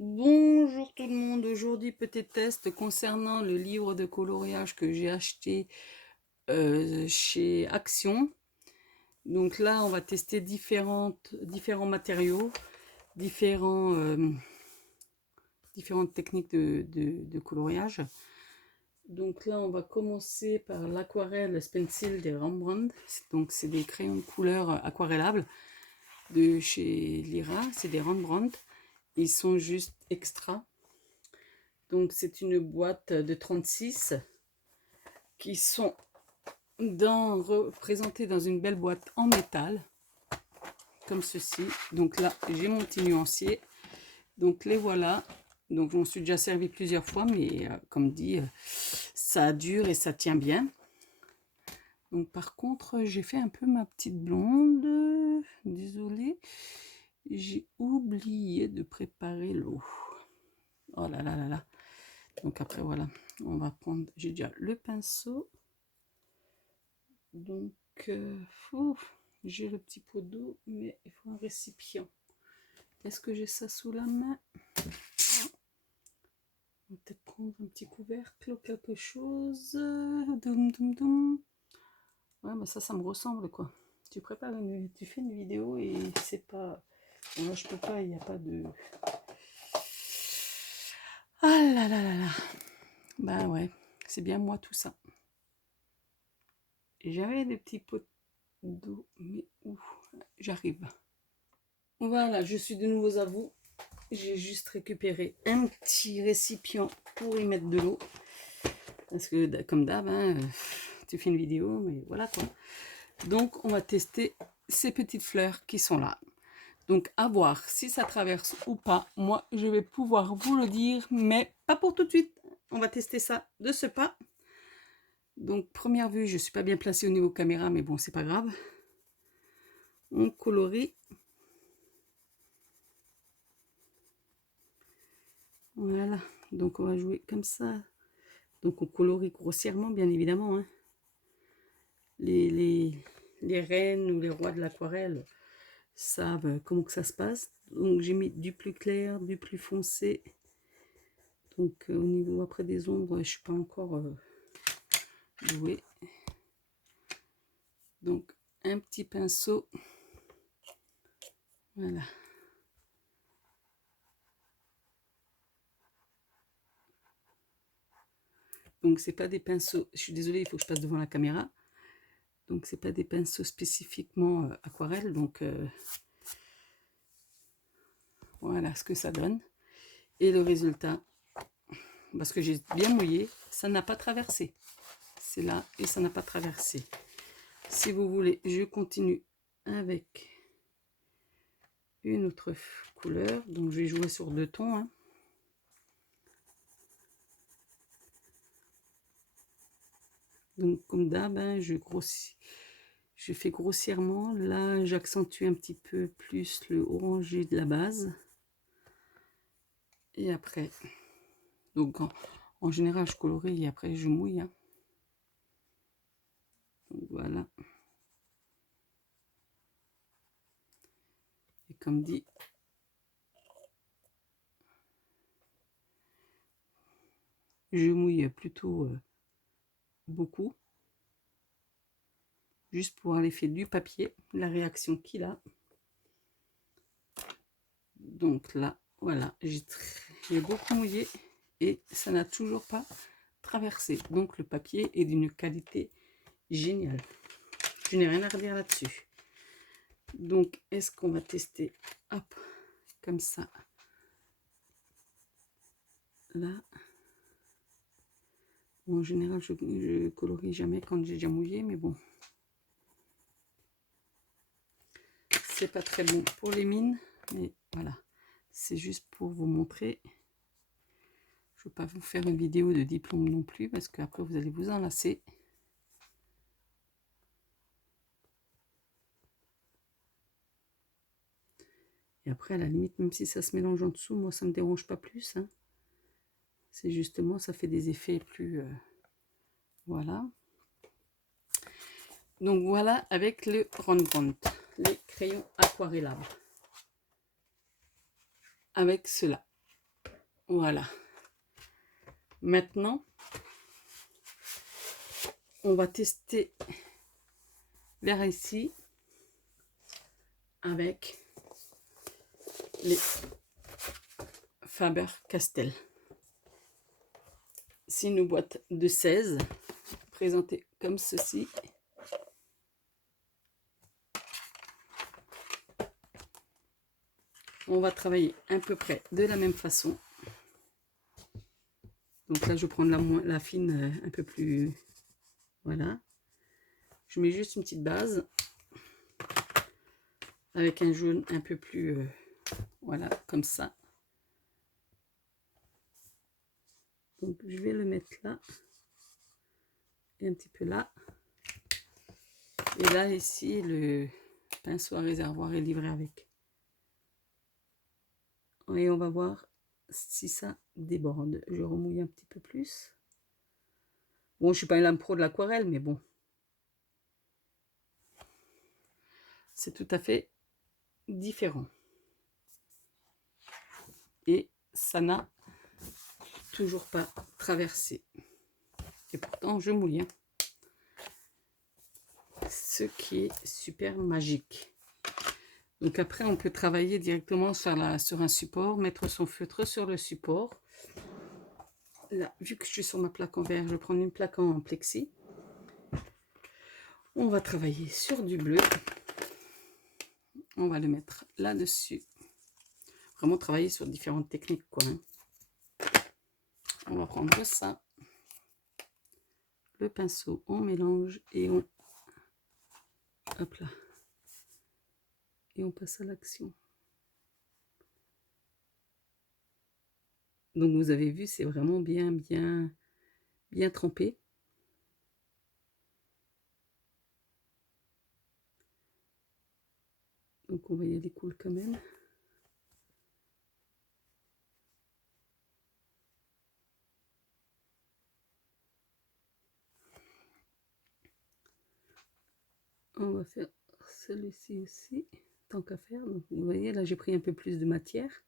Bonjour tout le monde, aujourd'hui petit test concernant le livre de coloriage que j'ai acheté chez Action. Donc là on va tester différents matériaux, différentes techniques de coloriage. Donc là on va commencer par l'aquarelle Stencil des Rembrandt. Donc c'est des crayons de couleur aquarellables de chez Lyra, c'est des Rembrandt. Ils sont juste extra. Donc c'est une boîte de 36 qui sont représentées dans une belle boîte en métal, comme ceci. Donc là, j'ai mon petit nuancier. Donc les voilà. Donc je m'en suis déjà servi plusieurs fois, mais comme dit, ça dure et ça tient bien. Donc par contre, j'ai fait un peu ma petite blonde. Désolée. J'ai oublié de préparer l'eau. Oh là là là là. Donc après, voilà. On va prendre... J'ai déjà le pinceau. Donc, j'ai le petit pot d'eau, mais il faut un récipient. Est-ce que j'ai ça sous la main? On va peut-être prendre un petit couvercle ou quelque chose. Doum, doum, doum. Ouais, bah ça me ressemble, quoi. Tu tu fais une vidéo et c'est pas... Bon, là, je peux pas, il n'y a pas de... Ah là là là là. Bah ouais, c'est bien moi tout ça. J'avais des petits pots d'eau, mais où? J'arrive. Voilà, je suis de nouveau à vous. J'ai juste récupéré un petit récipient pour y mettre de l'eau. Parce que comme d'hab, hein, tu fais une vidéo, mais voilà quoi. Donc on va tester ces petites fleurs qui sont là. Donc à voir si ça traverse ou pas. Moi je vais pouvoir vous le dire, mais pas pour tout de suite. On va tester ça de ce pas. Donc première vue, je ne suis pas bien placée au niveau caméra, mais bon, c'est pas grave. On colorie. Voilà, donc on va jouer comme ça. Donc on colorie grossièrement, bien évidemment. Hein. Les reines ou les rois de l'aquarelle savent comment que ça se passe. Donc j'ai mis du plus clair, du plus foncé. Donc au niveau après des ombres, je ne suis pas encore douée. Donc un petit pinceau. Voilà. Donc c'est pas des pinceaux, je suis désolée, il faut que je passe devant la caméra. Donc c'est pas des pinceaux spécifiquement aquarelle. Donc voilà ce que ça donne. Et le résultat, parce que j'ai bien mouillé, ça n'a pas traversé. C'est là et ça n'a pas traversé. Si vous voulez, je continue avec une autre couleur. Donc je vais jouer sur deux tons. Hein. Donc comme d'hab, hein, je fais grossièrement. Là, j'accentue un petit peu plus le orangé de la base. Et après, donc en général, je colorie et après je mouille. Hein. Donc voilà. Et comme dit, je mouille plutôt beaucoup. Juste pour voir l'effet du papier, la réaction qu'il a. Donc là, voilà, j'ai beaucoup mouillé et ça n'a toujours pas traversé. Donc le papier est d'une qualité géniale. Je n'ai rien à redire là-dessus. Donc, est-ce qu'on va tester? Hop, comme ça. Là. Bon, en général, je colorie jamais quand j'ai déjà mouillé, mais bon. C'est pas très bon pour les mines, mais voilà. C'est juste pour vous montrer. Je ne veux pas vous faire une vidéo de diplôme non plus, parce qu'après, vous allez vous enlacer. Et après, à la limite, même si ça se mélange en dessous, moi, ça ne me dérange pas plus. Hein. C'est justement, ça fait des effets plus... voilà. Donc voilà, avec le Rembrandt, les crayons aquarellables. Avec cela. Voilà. Maintenant, on va tester vers ici avec les Faber-Castell. C'est une boîte de 16 présentée comme ceci. On va travailler à peu près de la même façon. Donc là, je vais prendre la fine un peu plus... Voilà. Je mets juste une petite base avec un jaune un peu plus... voilà, comme ça. Donc je vais le mettre là. Et un petit peu là. Et là, ici, le pinceau à réservoir est livré avec. Et on va voir si ça déborde. Je remouille un petit peu plus. Bon, je ne suis pas une lame pro de l'aquarelle, mais bon. C'est tout à fait différent. Et ça n'a toujours pas traversé. Et pourtant, je mouille. Hein. Ce qui est super magique. Donc après, on peut travailler directement sur un support, mettre son feutre sur le support. Là, vu que je suis sur ma plaque en verre, je vais prendre une plaque en plexi. On va travailler sur du bleu. On va le mettre là-dessus. Vraiment travailler sur différentes techniques, quoi. Hein. On va prendre ça. Le pinceau, on mélange et on... Hop là. Et on passe à l'action. Donc vous avez vu, c'est vraiment bien trempé. Donc on va y aller cool quand même. On va faire celui-ci aussi, tant qu'à faire. Donc vous voyez, là j'ai pris un peu plus de matière.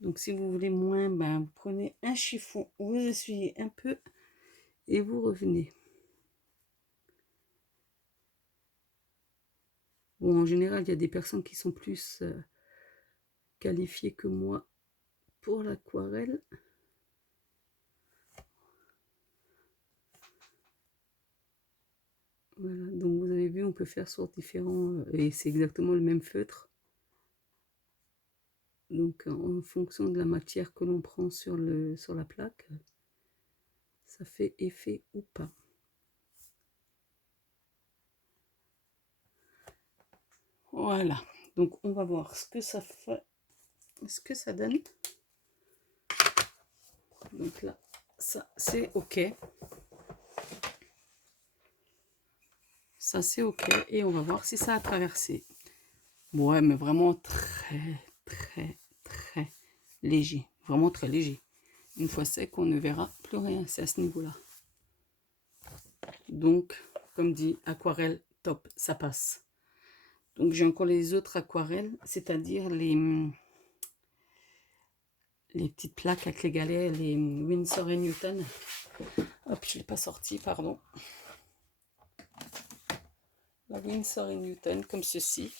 Donc si vous voulez moins, ben, vous prenez un chiffon, vous essuyez un peu et vous revenez. Bon, en général, il y a des personnes qui sont plus qualifiées que moi pour l'aquarelle. Voilà, donc vous avez vu, on peut faire sur différents... et c'est exactement le même feutre. Donc en fonction de la matière que l'on prend sur la plaque, ça fait effet ou pas. Voilà, donc on va voir ce que ça fait, ce que ça donne. Donc là, ça c'est ok. Ça c'est ok et on va voir si ça a traversé. Ouais, mais vraiment très léger. Vraiment très léger. Une fois sec, on ne verra plus rien. C'est à ce niveau-là. Donc, comme dit, aquarelle, top, ça passe. Donc, j'ai encore les autres aquarelles, c'est-à-dire les petites plaques avec les galets, les Winsor & Newton. Hop, je ne l'ai pas sorti, pardon. La Winsor & Newton, comme ceci.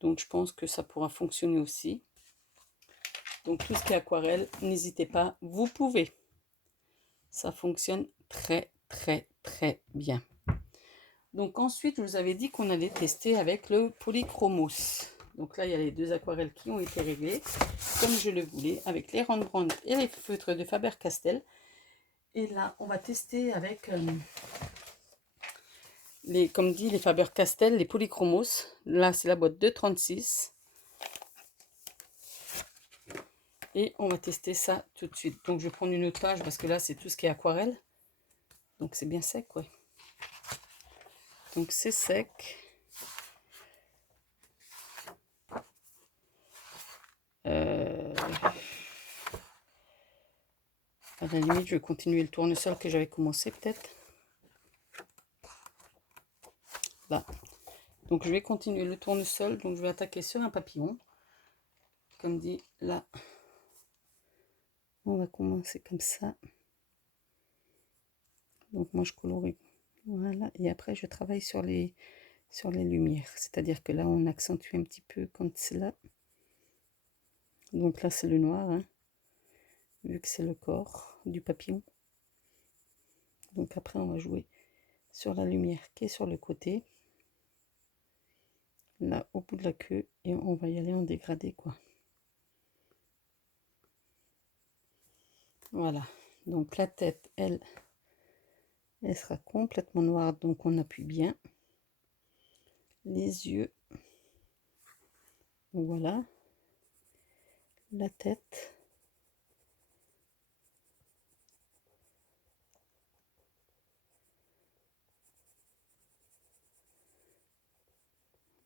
Donc, je pense que ça pourra fonctionner aussi. Donc, tout ce qui est aquarelle, n'hésitez pas, vous pouvez. Ça fonctionne très bien. Donc ensuite, je vous avais dit qu'on allait tester avec le Polychromos. Donc là, il y a les deux aquarelles qui ont été réglées, comme je le voulais, avec les Rembrandt et les feutres de Faber-Castell. Et là, on va tester avec, comme dit, les Faber-Castell, les Polychromos. Là, c'est la boîte de 36. Et on va tester ça tout de suite. Donc, je vais prendre une autre page parce que là, c'est tout ce qui est aquarelle. Donc, c'est bien sec, ouais. Donc, c'est sec. À la limite, je vais continuer le tournesol que j'avais commencé peut-être. Là. Donc, je vais continuer le tournesol. Donc, je vais attaquer sur un papillon. Comme dit, là, On va commencer comme ça. Donc moi je colorie, voilà, et après je travaille sur les lumières, c'est-à-dire que là on accentue un petit peu quand c'est là. Donc là c'est le noir, hein, vu que c'est le corps du papillon. Donc après on va jouer sur la lumière qui est sur le côté, là au bout de la queue, et on va y aller en dégradé, quoi. Voilà, donc la tête, elle sera complètement noire, donc on appuie bien. Les yeux, voilà, la tête,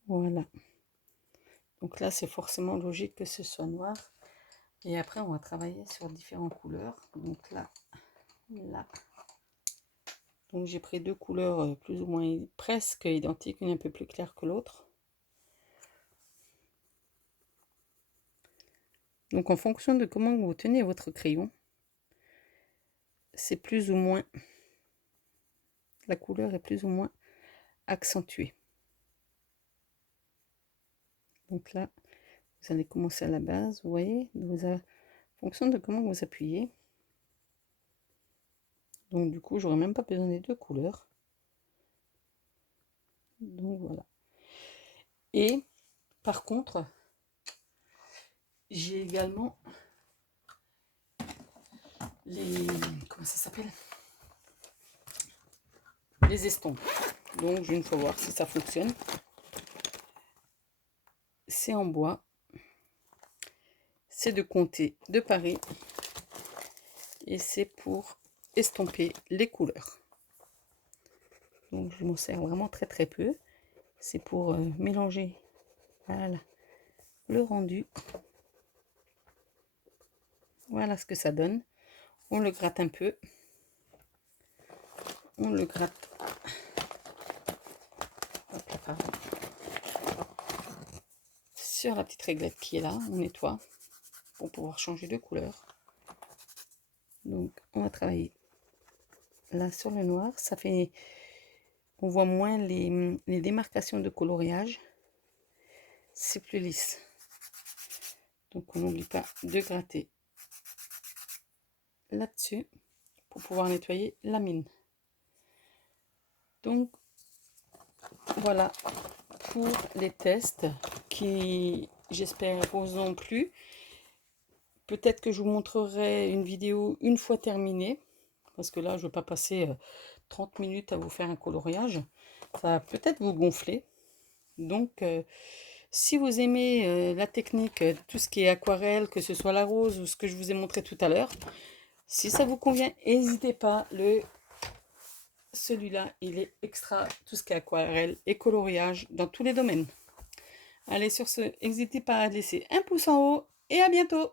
voilà. Donc là c'est forcément logique que ce soit noir. Et après on va travailler sur différentes couleurs. Donc là, donc j'ai pris deux couleurs plus ou moins presque identiques, une un peu plus claire que l'autre. Donc en fonction de comment vous tenez votre crayon, c'est plus ou moins, la couleur est plus ou moins accentuée. Donc là, vous allez commencer à la base, vous voyez, en fonction de comment vous appuyez. Donc du coup, j'aurais même pas besoin des deux couleurs. Donc voilà. Et par contre, j'ai également les, comment ça s'appelle, les estampes. Donc je vais une fois voir si ça fonctionne. C'est en bois, c'est de Comté de Paris, et c'est pour estomper les couleurs. Donc je m'en sers vraiment très très peu. C'est pour mélanger, voilà, le rendu. Voilà ce que ça donne. On le gratte un peu. On le gratte. Hop là, pardon. Sur la petite réglette qui est là, on nettoie pour pouvoir changer de couleur. Donc on va travailler là sur le noir. Ça fait, on voit moins les démarcations de coloriage. C'est plus lisse. Donc on n'oublie pas de gratter là-dessus pour pouvoir nettoyer la mine. Donc voilà pour les tests qui, j'espère, vous ont plu. Peut-être que je vous montrerai une vidéo une fois terminée, parce que là je ne vais pas passer 30 minutes à vous faire un coloriage. Ça va peut-être vous gonfler. Donc si vous aimez la technique, tout ce qui est aquarelle, que ce soit la rose ou ce que je vous ai montré tout à l'heure, si ça vous convient, n'hésitez pas. Celui-là, il est extra, tout ce qui est aquarelle et coloriage dans tous les domaines. Allez, sur ce, n'hésitez pas à laisser un pouce en haut et à bientôt.